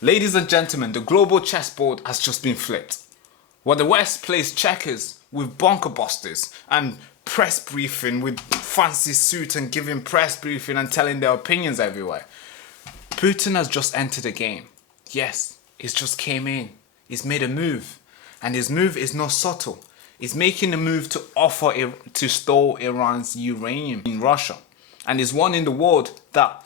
Ladies and gentlemen, the global chessboard has just been flipped. While the West plays checkers with bunker busters and press briefing with fancy suits and giving press briefing and telling their opinions everywhere, Putin has just entered the game. Yes, he's just came in. He's made a move. And his move is not subtle. He's making a move to store Iran's uranium in Russia. And he's one in the world that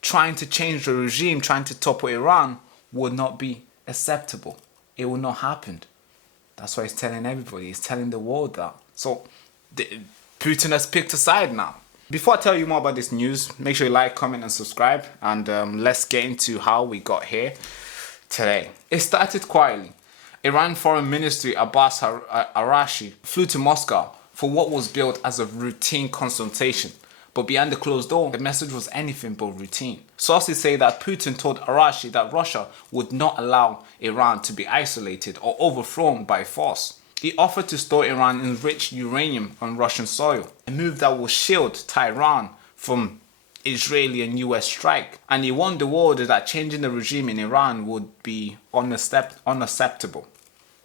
trying to change the regime, trying to topple Iran would not be acceptable. It will not happen. That's why he's telling everybody. He's telling the world that. So Putin has picked a side now. Before I tell you more about this news, make sure you like, comment and subscribe. And let's get into how we got here today. It started quietly. Iran Foreign Ministry Abbas Araghchi flew to Moscow for what was billed as a routine consultation. But behind the closed door, the message was anything but routine. Sources say that Putin told Araghchi that Russia would not allow Iran to be isolated or overthrown by force. He offered to store Iran enriched uranium on Russian soil, a move that will shield Tehran from Israeli and US strike. And he warned the world that changing the regime in Iran would be unacceptable.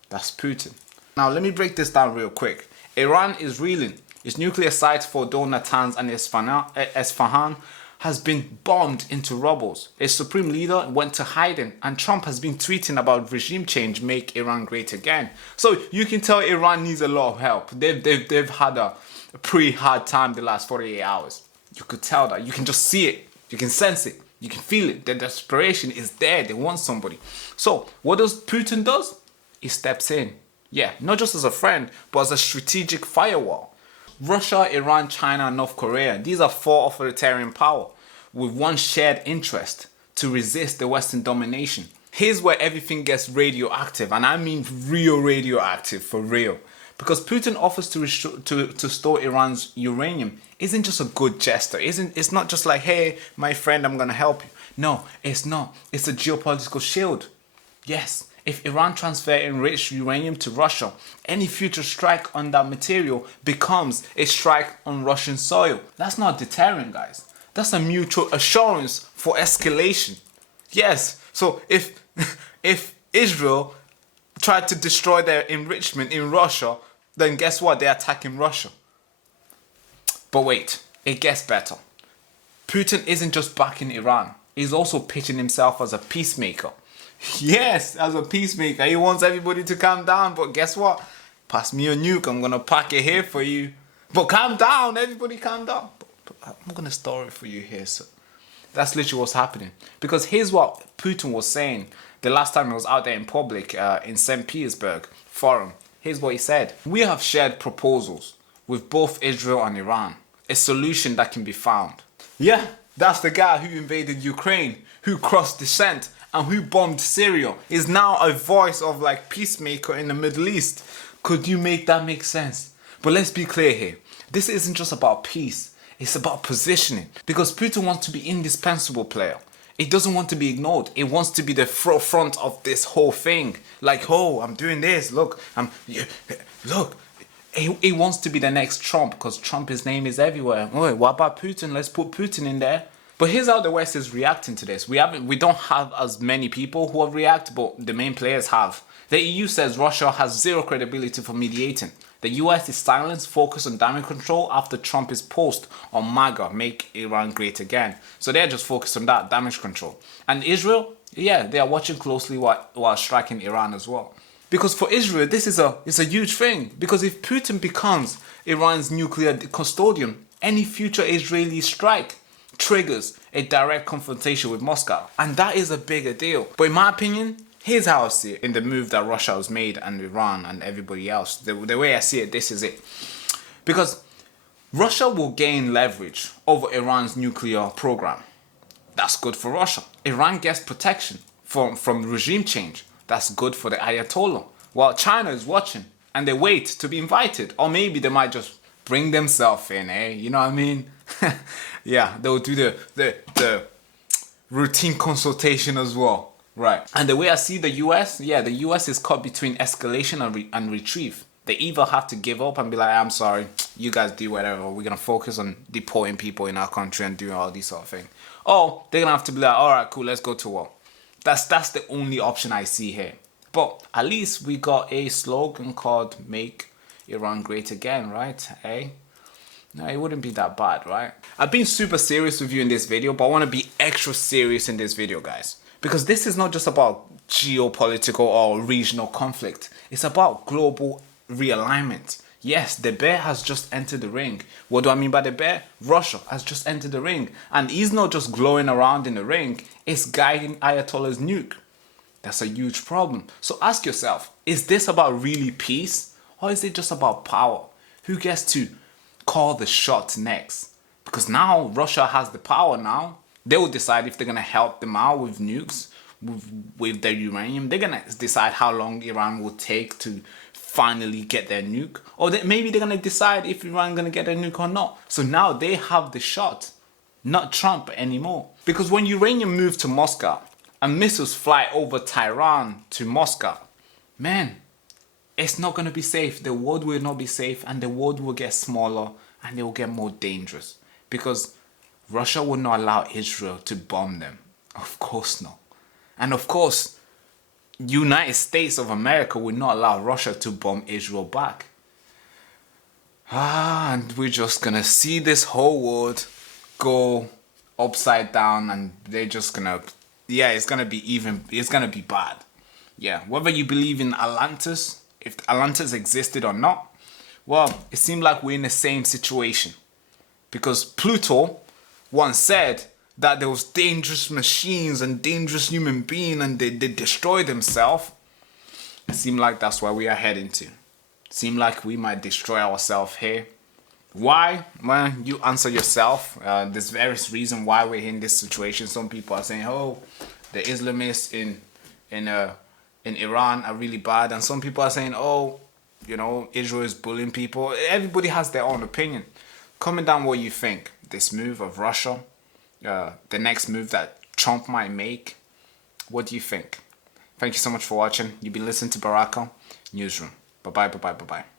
That's Putin. Now let me break this down real quick. Iran is reeling. Its nuclear sites Fordo, Natanz and Esfahan has been bombed into rubbles. Its supreme leader went to hiding and Trump has been tweeting about regime change, make Iran great again. So you can tell Iran needs a lot of help. They've had a pretty hard time the last 48 hours. You could tell that. You can just see it. You can sense it. You can feel it. The desperation is there. They want somebody. So what does Putin do? He steps in. Yeah, not just as a friend, but as a strategic firewall. Russia, Iran, China, and North Korea. These are four authoritarian powers with one shared interest: to resist the Western domination. Here's where everything gets radioactive, and I mean real radioactive for real. Because Putin offers to store Iran's uranium isn't just a good gesture. It's not just like, hey, my friend, I'm gonna help you. No, it's not. It's a geopolitical shield. Yes. If Iran transfers enriched uranium to Russia, any future strike on that material becomes a strike on Russian soil. That's not deterrent, guys. That's a mutual assurance for escalation. Yes, so if Israel tried to destroy their enrichment in Russia, then guess what? They're attacking Russia. But wait, it gets better. Putin isn't just backing Iran. He's also pitching himself as a peacemaker. Yes, as a peacemaker. He wants everybody to calm down, but guess what? Pass me a nuke, I'm gonna pack it here for you. But calm down, everybody calm down. But I'm gonna store it for you here, so that's literally what's happening. Because here's what Putin was saying the last time he was out there in public in St. Petersburg forum. Here's what he said. We have shared proposals with both Israel and Iran. A solution that can be found. Yeah, that's the guy who invaded Ukraine, who crossed descent, and who bombed Syria, is now a voice of like peacemaker in the Middle East. Could you make that make sense? But let's be clear here. This isn't just about peace. It's about positioning. Because Putin wants to be indispensable player. He doesn't want to be ignored. He wants to be the forefront of this whole thing. Like, oh, I'm doing this. Look, look. He wants to be the next Trump because Trump's name is everywhere. Oh, what about Putin? Let's put Putin in there. But here's how the West is reacting to this. We don't have as many people who have reacted, but the main players have. The EU says Russia has zero credibility for mediating. The US is silent, focused on damage control after Trump's post on MAGA, make Iran great again. So they're just focused on that, damage control. And Israel, yeah, they are watching closely while striking Iran as well. Because for Israel, this is a huge thing. Because if Putin becomes Iran's nuclear custodian, any future Israeli strike triggers a direct confrontation with Moscow. And that is a bigger deal. But in my opinion, here's how I see it in the move that Russia has made and Iran and everybody else. The way I see it, this is it. Because Russia will gain leverage over Iran's nuclear program. That's good for Russia. Iran gets protection from regime change. That's good for the Ayatollah. While China is watching and they wait to be invited. Or maybe they might just bring themselves in, eh? You know what I mean? Yeah, they'll do the routine consultation as well. Right. And the way I see the US, yeah, the US is caught between escalation and retrieve. They either have to give up and be like, I'm sorry, you guys do whatever. We're going to focus on deporting people in our country and doing all these sort of things. Or they're going to have to be like, all right, cool, let's go to war. That's the only option I see here. But at least we got a slogan called "Make Iran Great Again," right? Eh? No, it wouldn't be that bad, right? I've been super serious with you in this video, but I want to be extra serious in this video, guys. Because this is not just about geopolitical or regional conflict. It's about global realignment. Yes, the bear has just entered the ring. What do I mean by the bear? Russia has just entered the ring. And he's not just glowing around in the ring, it's guiding Ayatollah's nuke. That's a huge problem. So ask yourself, is this about really peace? Or is it just about power? Who gets to call the shots next? Because now Russia has the power now. They will decide if they're going to help them out with nukes, with their uranium. They're going to decide how long Iran will take to finally get their nuke. Or maybe they're going to decide if Iran is going to get their nuke or not. So now they have the shot, not Trump anymore. Because when uranium moves to Moscow and missiles fly over Tehran to Moscow, man, it's not going to be safe. The world will not be safe, and the world will get smaller and it will get more dangerous. Because Russia will not allow Israel to bomb them. Of course not. And of course, United States of America will not allow Russia to bomb Israel back. And we're just gonna see this whole world go upside down, and they're just gonna, yeah, it's gonna be bad. Yeah, whether you believe in Atlantis, if Atlantis existed or not, well, it seemed like we're in the same situation. Because Pluto once said that there was dangerous machines and dangerous human beings and they destroy themselves. It seemed like that's where we are heading to. Seemed like we might destroy ourselves here. Why? Well, you answer yourself. There's various reasons why we're in this situation. Some people are saying, oh, the Islamists in Iran are really bad. And some people are saying, oh, you know, Israel is bullying people. Everybody has their own opinion. Comment down what you think. This move of Russia, the next move that Trump might make. What do you think? Thank you so much for watching. You've been listening to Backroom Newsroom. Bye-bye, bye-bye, bye-bye.